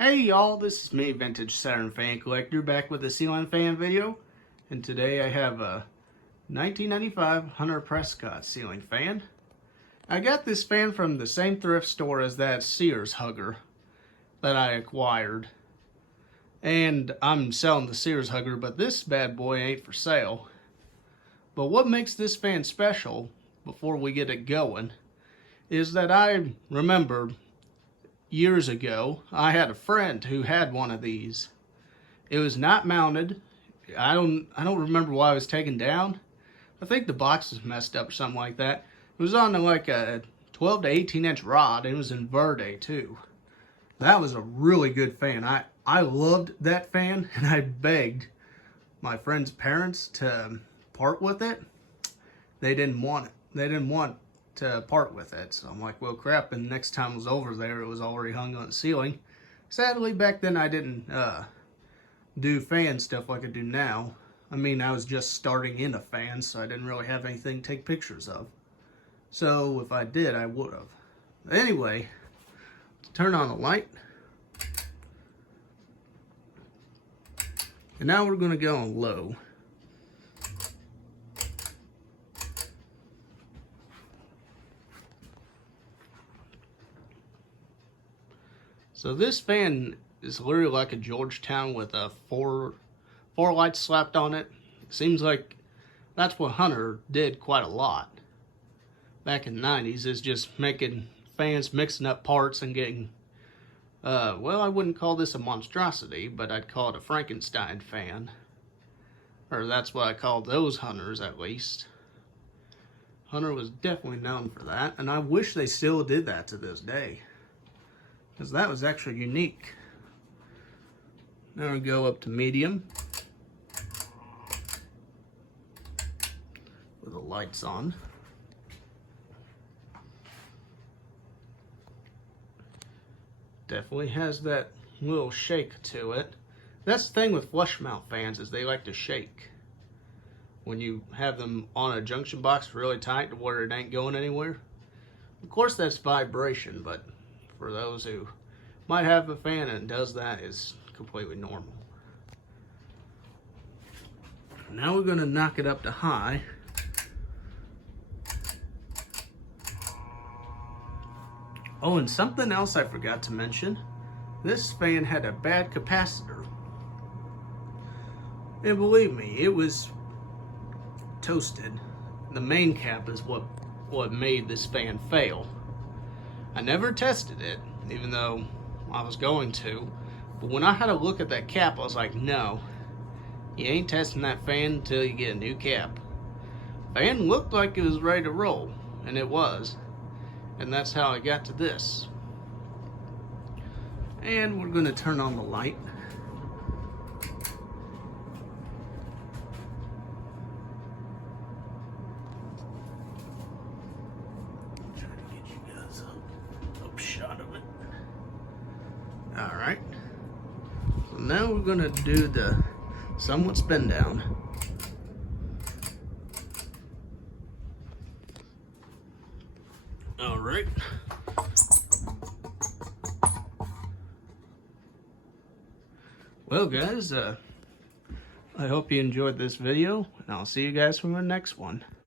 Hey y'all, this is me, Vintage Saturn Fan Collector, back with a ceiling fan video. And today I have a 1995 Hunter Prescott ceiling fan. I got this fan from the same thrift store as that Sears hugger that I acquired. And I'm selling the Sears hugger, but this bad boy ain't for sale. But what makes this fan special, before we get it going, is that I remember years ago, I had a friend who had one of these. It was not mounted. I don't remember why it was taken down. I think the box was messed up or something like that. It was on like a 12 to 18 inch rod, and it was in Verde too. That was a really good fan. I loved that fan, and I begged my friend's parents to part with it. They didn't want it. They didn't want to part with it. So I'm like, well, crap. And the next time I was over there, it was already hung on the ceiling. Sadly, back then I didn't do fan stuff like I do now. I mean, I was just starting in a fan, so I didn't really have anything to take pictures of. So if I did, I would have. Anyway, turn on the light. And now we're going to go on low. So this fan is literally like a Georgetown with a four lights slapped on it. It seems like that's what Hunter did quite a lot back in the 90s, is just making fans, mixing up parts and getting, well, I wouldn't call this a monstrosity, but I'd call it a Frankenstein fan. Or that's what I called those Hunters, at least. Hunter was definitely known for that, and I wish they still did that to this day, because that was actually unique. Now we go up to medium with the lights on. Definitely has that little shake to it. That's the thing with flush mount fans, is they like to shake when you have them on a junction box really tight to where it ain't going anywhere. Of course, that's vibration, but for those who might have a fan and does that, is completely normal. Now we're going to knock it up to high. Oh, and something else I forgot to mention. This fan had a bad capacitor. And believe me, it was toasted. The main cap is what made this fan fail. I never tested it, even though I was going to. But when I had a look at that cap, I was like, no, you ain't testing that fan until you get a new cap. Fan looked like it was ready to roll, and it was. And that's how I got to this. And we're going to turn on the light. Try to get you guys a shot of it. Alright. So now we're going to do the somewhat spin down. Alright. Well guys, I hope you enjoyed this video, and I'll see you guys from the next one.